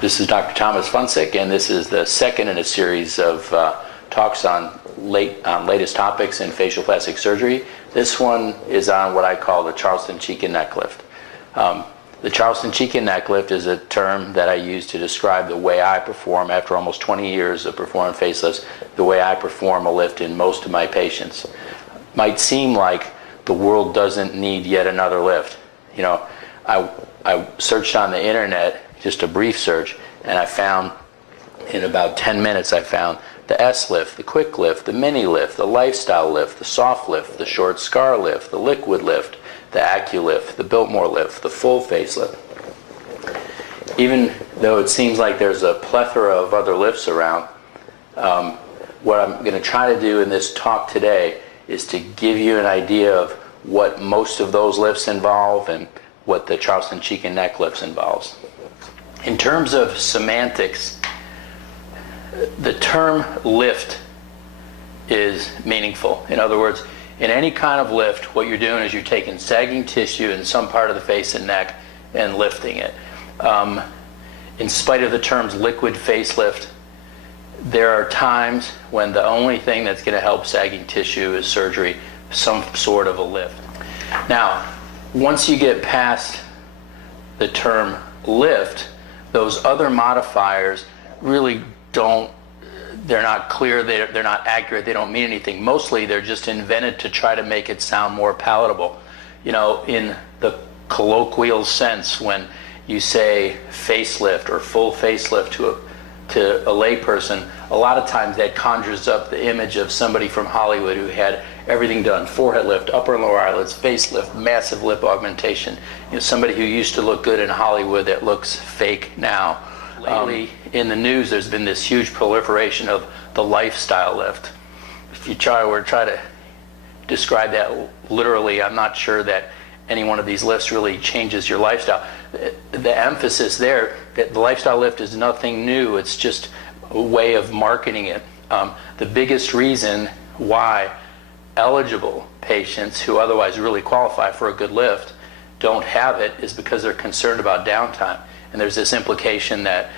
This is Dr. Thomas Funcik, and this is the second in a series of talks on latest topics in facial plastic surgery. This one is on what I call the Charleston cheek and neck lift. The Charleston cheek and neck lift is a term that I use to describe the way I perform, after almost 20 years of performing facelifts, the way I perform a lift in most of my patients. Might seem like the world doesn't need yet another lift. You know, I searched on the internet, just a brief search, and I found, in about 10 minutes, I found the S lift, the quick lift, the mini lift, the lifestyle lift, the soft lift, the short scar lift, the liquid lift, the AccuLift, the Biltmore lift, the full facelift. Even though it seems like there's a plethora of other lifts around, what I'm going to try to do in this talk today is to give you an idea of what most of those lifts involve and what the Charleston cheek and neck lifts involves. In terms of semantics, the term lift is meaningful. In other words, in any kind of lift, what you're doing is you're taking sagging tissue in some part of the face and neck and lifting it. In spite of the terms liquid facelift, there are times when the only thing that's going to help sagging tissue is surgery, some sort of a lift. Now, once you get past the term lift, those other modifiers really they're not clear, they're not accurate, they don't mean anything. Mostly they're just invented to try to make it sound more palatable. You know, in the colloquial sense, when you say facelift or full facelift to a layperson, a lot of times that conjures up the image of somebody from Hollywood who had everything done: forehead lift, upper and lower eyelids, facelift, massive lip augmentation. You know, somebody who used to look good in Hollywood that looks fake now. Lately, in the news, there's been this huge proliferation of the lifestyle lift. If you try to describe that literally, I'm not sure that any one of these lifts really changes your lifestyle. The emphasis there, that the lifestyle lift is nothing new. It's just a way of marketing it. The biggest reason why eligible patients who otherwise really qualify for a good lift don't have it is because they're concerned about downtime. And there's this implication that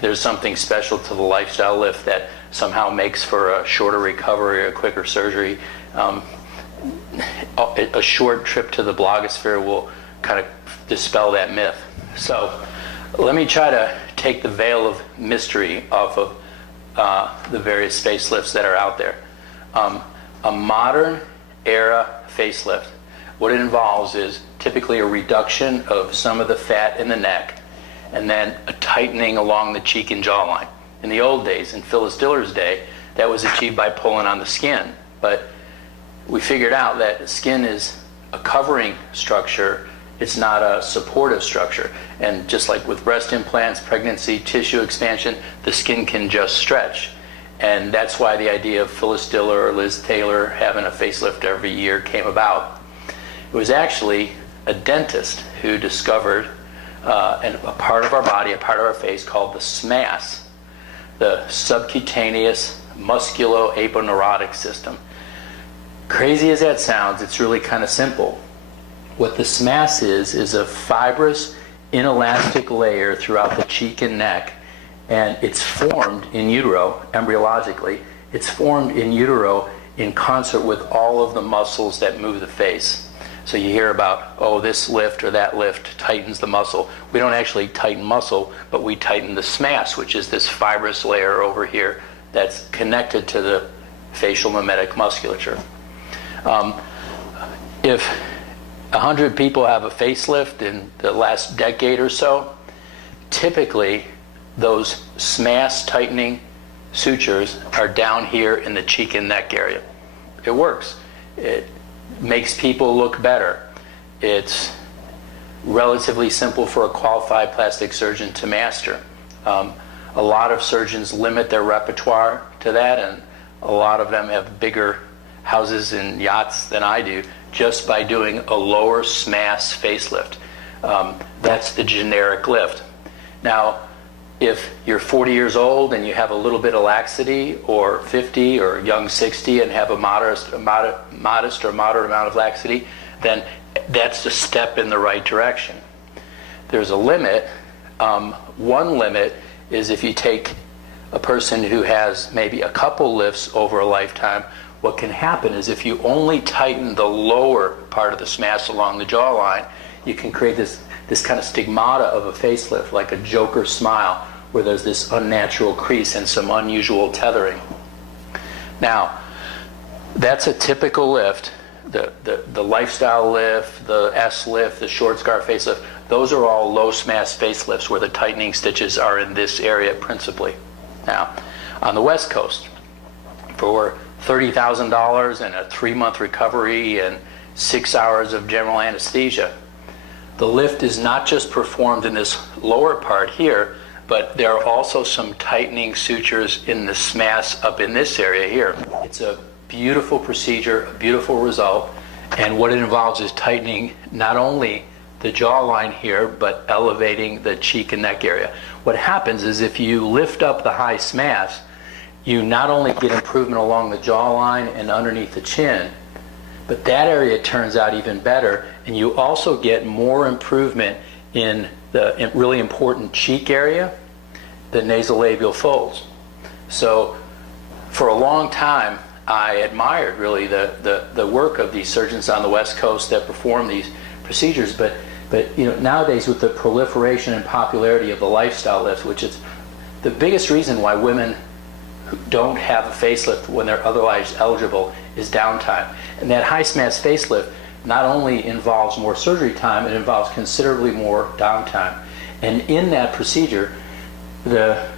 there's something special to the lifestyle lift that somehow makes for a shorter recovery or a quicker surgery. A short trip to the blogosphere will kind of dispel that myth. So let me try to take the veil of mystery off of the various facelifts that are out there. A modern era facelift, what it involves is typically a reduction of some of the fat in the neck and then a tightening along the cheek and jawline. In the old days, in Phyllis Diller's day, that was achieved by pulling on the skin. But we figured out that skin is a covering structure, it's not a supportive structure. And just like with breast implants, pregnancy, tissue expansion, the skin can just stretch. And that's why the idea of Phyllis Diller or Liz Taylor having a facelift every year came about. It was actually a dentist who discovered a part of our body, a part of our face called the SMAS, the subcutaneous musculo-aponeurotic system. Crazy as that sounds, it's really kind of simple. What the SMAS is a fibrous, inelastic layer throughout the cheek and neck, and it's formed in utero, embryologically. It's formed in utero in concert with all of the muscles that move the face. So you hear about, oh, this lift or that lift tightens the muscle. We don't actually tighten muscle, but we tighten the SMAS, which is this fibrous layer over here that's connected to the facial mimetic musculature. If 100 people have a facelift in the last decade or so, typically those SMAS tightening sutures are down here in the cheek and neck area. It works. It makes people look better. It's relatively simple for a qualified plastic surgeon to master. A lot of surgeons limit their repertoire to that, and a lot of them have bigger houses and yachts than I do just by doing a lower SMAS facelift. That's the generic lift. Now, if you're 40 years old and you have a little bit of laxity, or 50 or young 60 and have a modest or moderate amount of laxity, then that's a step in the right direction. There's a limit One limit is if you take a person who has maybe a couple lifts over a lifetime, what can happen is if you only tighten the lower part of the SMAS along the jawline, you can create this kind of stigmata of a facelift, like a Joker smile, where there's this unnatural crease and some unusual tethering. Now, that's a typical lift. The lifestyle lift, the S lift, the short scar facelift, those are all low SMAS facelifts where the tightening stitches are in this area principally. Now, on the West Coast, for $30,000 and a 3-month recovery and 6 hours of general anesthesia, the lift is not just performed in this lower part here, but there are also some tightening sutures in the SMAS up in this area here. It's a beautiful procedure, a beautiful result, and what it involves is tightening not only the jawline here, but elevating the cheek and neck area. What happens is if you lift up the high SMAS, you not only get improvement along the jawline and underneath the chin, but that area turns out even better, and you also get more improvement in the really important cheek area, the nasolabial folds. So for a long time, I admired really the work of these surgeons on the West Coast that perform these procedures, but you know, nowadays with the proliferation and popularity of the lifestyle lift, which is the biggest reason why women who don't have a facelift when they're otherwise eligible is downtime. And that high SMAS facelift not only involves more surgery time, it involves considerably more downtime. And in that procedure, the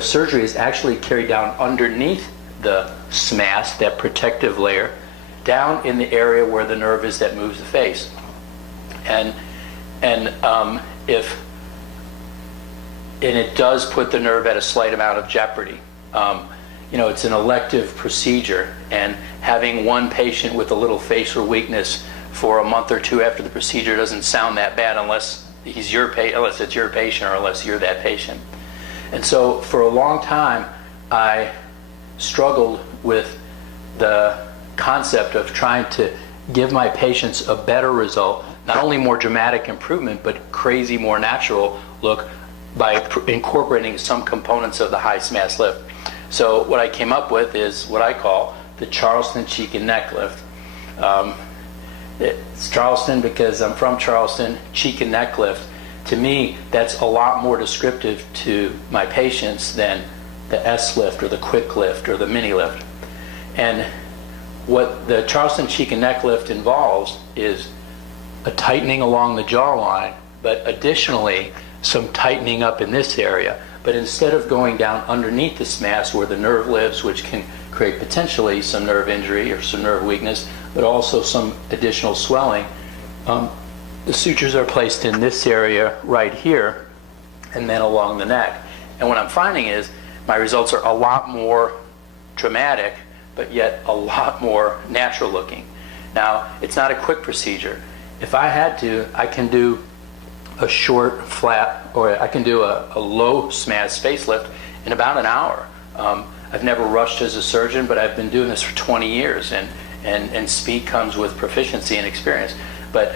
surgery is actually carried down underneath the SMAS, that protective layer, down in the area where the nerve is that moves the face. And it does put the nerve at a slight amount of jeopardy. You know, it's an elective procedure, and having one patient with a little facial weakness for a month or two after the procedure doesn't sound that bad unless it's your patient or unless you're that patient. And so for a long time, I struggled with the concept of trying to give my patients a better result, not only more dramatic improvement, but crazy more natural look by incorporating some components of the high SMAS lift. So what I came up with is what I call the Charleston cheek and neck lift. It's Charleston because I'm from Charleston. Cheek and neck lift, to me, that's a lot more descriptive to my patients than the S lift or the quick lift or the mini lift. And what the Charleston cheek and neck lift involves is a tightening along the jawline, but additionally some tightening up in this area. But instead of going down underneath the SMAS where the nerve lives, which can create potentially some nerve injury or some nerve weakness, but also some additional swelling, the sutures are placed in this area right here and then along the neck. And what I'm finding is my results are a lot more dramatic, but yet a lot more natural looking. Now, it's not a quick procedure. If I had to, I can do a short, flat, or I can do a low SMAS facelift in about an hour. I've never rushed as a surgeon, but I've been doing this for 20 years, and speed comes with proficiency and experience. But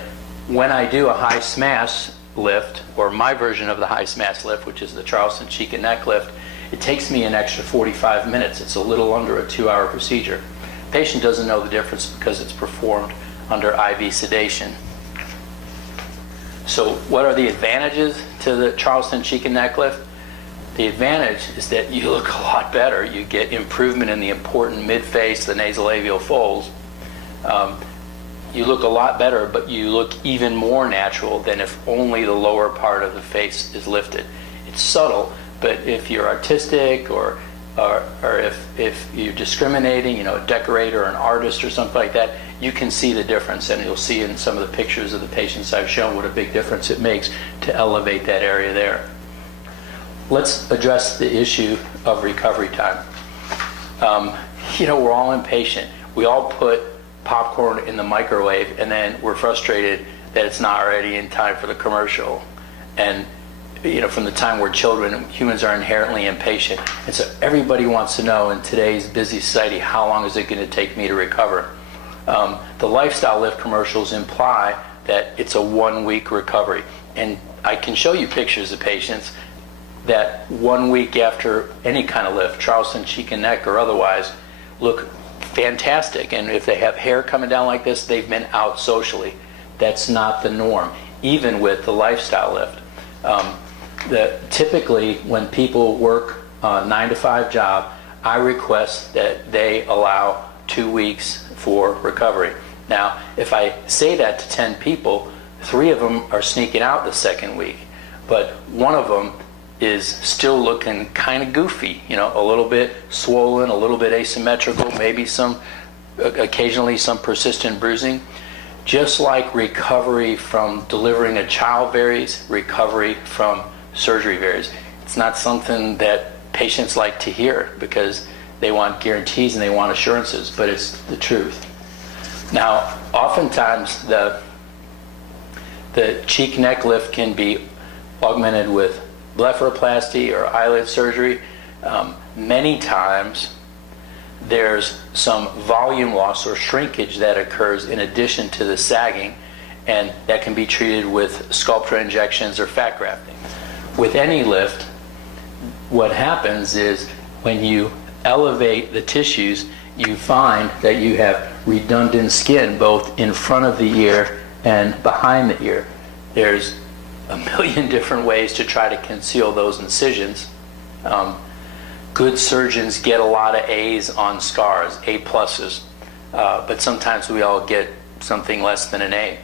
when I do a high SMAS lift, or my version of the high SMAS lift, which is the Charleston cheek and neck lift, it takes me an extra 45 minutes. It's a little under a 2-hour procedure. The patient doesn't know the difference because it's performed under IV sedation. So what are the advantages to the Charleston cheek and neck lift? The advantage is that you look a lot better. You get improvement in the important mid-face, the nasolabial folds. You look a lot better, but you look even more natural than if only the lower part of the face is lifted. It's subtle, but if you're artistic or if you're discriminating, you know, a decorator or an artist or something like that, you can see the difference, and you'll see in some of the pictures of the patients I've shown what a big difference it makes to elevate that area there. Let's address the issue of recovery time. You know, we're all impatient. We all put popcorn in the microwave, and then we're frustrated that it's not already in time for the commercial. And you know, from the time we're children, humans are inherently impatient. And so everybody wants to know in today's busy society, how long is it going to take me to recover? The lifestyle lift commercials imply that it's a 1-week recovery. And I can show you pictures of patients that 1 week after any kind of lift, Charleston cheek and neck or otherwise, look fantastic. And if they have hair coming down like this, they've been out socially. That's not the norm, even with the lifestyle lift. Typically, when people work a 9-to-5 job, I request that they allow 2 weeks for recovery. Now, if I say that to 10 people, 3 of them are sneaking out the second week, but 1 of them is still looking kind of goofy, you know, a little bit swollen, a little bit asymmetrical, maybe occasionally some persistent bruising. Just like recovery from delivering a child varies, recovery from surgery varies. It's not something that patients like to hear because they want guarantees and they want assurances, but it's the truth. Now, oftentimes the cheek neck lift can be augmented with blepharoplasty or eyelid surgery. Many times there's some volume loss or shrinkage that occurs in addition to the sagging, and that can be treated with Sculptra injections or fat grafting. With any lift, what happens is when you elevate the tissues, you find that you have redundant skin both in front of the ear and behind the ear. There's a million different ways to try to conceal those incisions. Good surgeons get a lot of A's on scars, A pluses, but sometimes we all get something less than an A.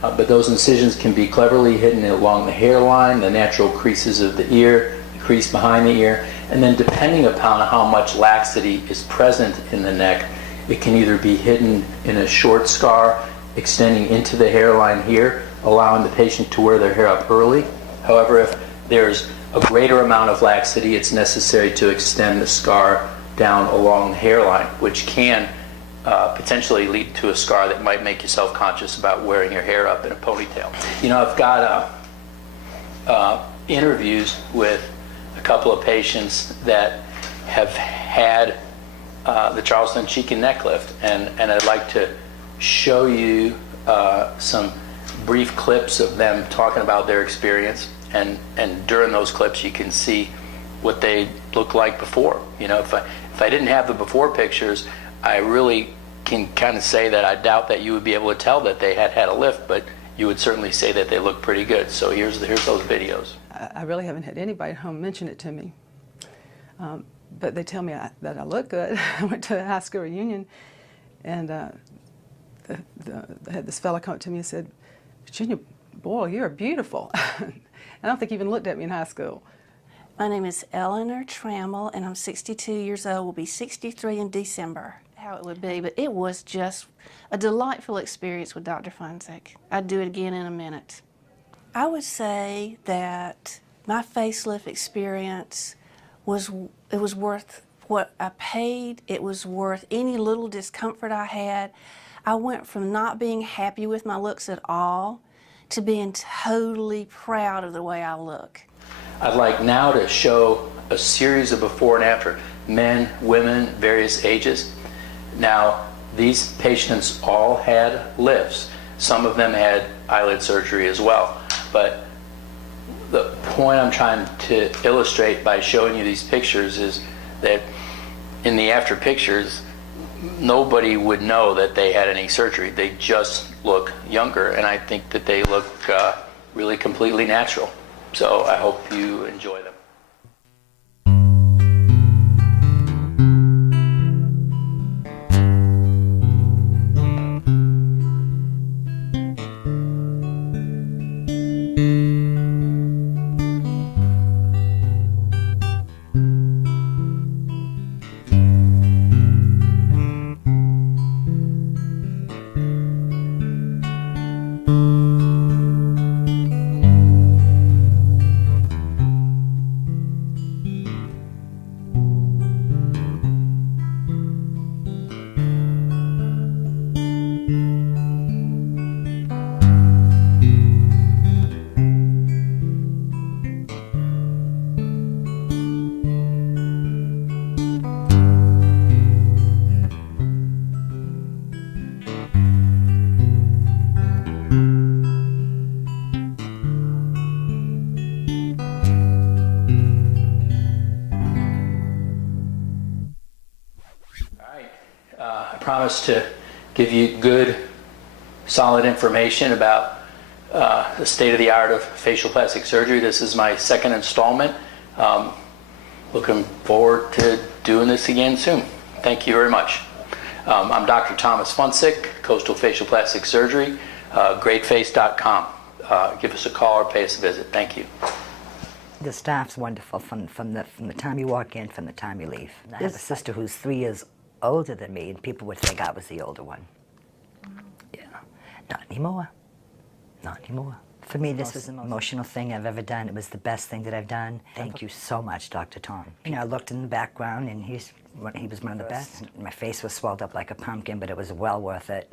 But those incisions can be cleverly hidden along the hairline, the natural creases of the ear, the crease behind the ear, and then depending upon how much laxity is present in the neck, it can either be hidden in a short scar extending into the hairline here, allowing the patient to wear their hair up early. However, if there's a greater amount of laxity, it's necessary to extend the scar down along the hairline, which can potentially lead to a scar that might make you self-conscious about wearing your hair up in a ponytail. You know, I've got interviews with a couple of patients that have had the Charleston cheek and neck lift, and I'd like to show you some brief clips of them talking about their experience, and during those clips you can see what they looked like before. You know, if I didn't have the before pictures, I really can kind of say that I doubt that you would be able to tell that they had a lift, but you would certainly say that they look pretty good. So here's those videos. I really haven't had anybody at home mention it to me, but they tell me that I look good. I went to a high school reunion, and I had this fella come up to me and said, "Virginia, boy, you're beautiful." I don't think he even looked at me in high school. My name is Eleanor Trammell, and I'm 62 years old. Will be 63 in December. How it would be, but it was just a delightful experience with Dr. Funcik. I'd do it again in a minute. I would say that my facelift experience was worth what I paid. It was worth any little discomfort I had. I went from not being happy with my looks at all to being totally proud of the way I look. I'd like now to show a series of before and after, men, women, various ages. Now, these patients all had lifts. Some of them had eyelid surgery as well. But the point I'm trying to illustrate by showing you these pictures is that in the after pictures, nobody would know that they had any surgery. They just look younger, and I think that they look really completely natural. So I hope you enjoy them. promise to give you good, solid information about the state of the art of facial plastic surgery. This is my second installment. Looking forward to doing this again soon. Thank you very much. I'm Dr. Thomas Funcik, Coastal Facial Plastic Surgery, greatface.com. Give us a call or pay us a visit. Thank you. The staff's wonderful from the time you walk in, from the time you leave. I have a sister who's 3 years older than me, and people would think I was the older one. Yeah, not anymore. Not anymore. For me, this was the most emotional thing I've ever done. It was the best thing that I've done. Thank you so much, Dr. Tom. You know, I looked in the background, and he was one of the best. My face was swelled up like a pumpkin, but it was well worth it.